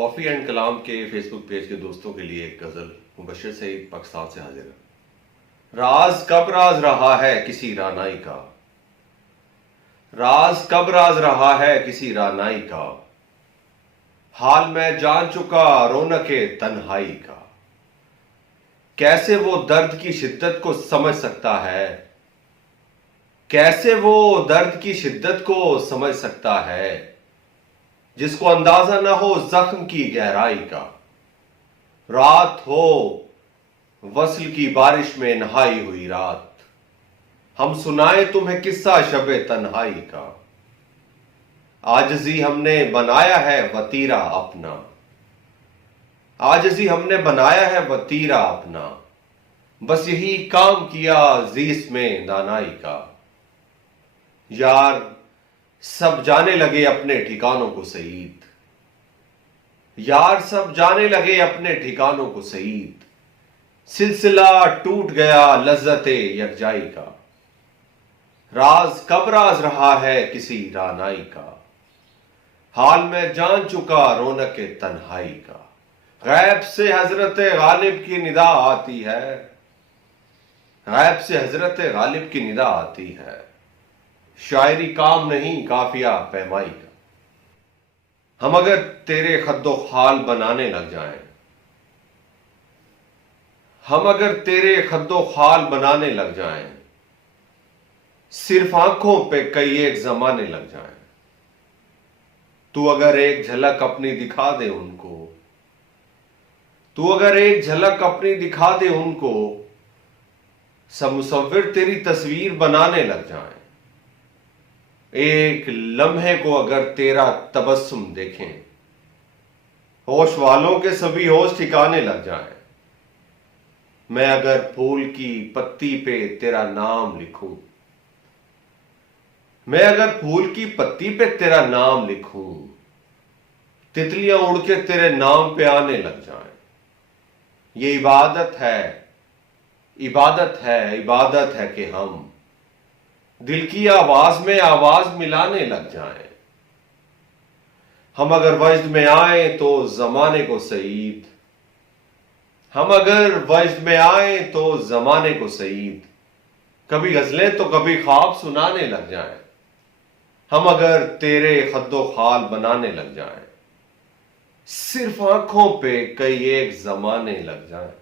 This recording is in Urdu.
کافی اینڈ کلام کے فیس بک پیج کے دوستوں کے لیے ایک غزل مبشر سعید پاکستان سے حاضر ہے۔ راز کب راز رہا ہے کسی رانائی کا، راز کب راز رہا ہے کسی رانائی کا، حال میں جان چکا رونق تنہائی کا۔ کیسے وہ درد کی شدت کو سمجھ سکتا ہے، کیسے وہ درد کی شدت کو سمجھ سکتا ہے، جس کو اندازہ نہ ہو زخم کی گہرائی کا۔ رات ہو وصل کی بارش میں نہائی ہوئی رات، ہم سنائیں تمہیں قصہ شب تنہائی کا۔ عاجزی ہم نے بنایا ہے وتیرہ اپنا، عاجزی ہم نے بنایا ہے وتیرہ اپنا، بس یہی کام کیا زیست میں دانائی کا۔ یار سب جانے لگے اپنے ٹھکانوں کو سعید، یار سب جانے لگے اپنے ٹھکانوں کو سعید، سلسلہ ٹوٹ گیا لذت یکجائی کا۔ راز کب راز رہا ہے کسی رانائی کا، حال میں جان چکا رونق تنہائی کا۔ غیب سے حضرت غالب کی ندا آتی ہے، غیب سے حضرت غالب کی ندا آتی ہے، شاعری کام نہیں قافیہ پیمائی کا۔ ہم اگر تیرے خد و خال بنانے لگ جائیں، ہم اگر تیرے خد و خال بنانے لگ جائیں، صرف آنکھوں پہ کئی ایک زمانے لگ جائیں، تو اگر ایک جھلک اپنی دکھا دے ان کو، تو اگر ایک جھلک اپنی دکھا دے ان کو، سب مصور تیری تصویر بنانے لگ جائیں۔ ایک لمحے کو اگر تیرا تبسم دیکھیں، ہوش والوں کے سبھی ہوش ٹھکانے لگ جائیں۔ میں اگر پھول کی پتی پہ تیرا نام لکھوں، میں اگر پھول کی پتی پہ تیرا نام لکھوں، تتلیاں اڑ کے تیرے نام پہ آنے لگ جائیں۔ یہ عبادت ہے، عبادت ہے، عبادت ہے کہ ہم دل کی آواز میں آواز ملانے لگ جائیں۔ ہم اگر وجد میں آئیں تو زمانے کو سعید، ہم اگر وجد میں آئیں تو زمانے کو سعید، کبھی غزلیں تو کبھی خواب سنانے لگ جائیں۔ ہم اگر تیرے خد و خال بنانے لگ جائیں، صرف آنکھوں پہ کئی ایک زمانے لگ جائیں۔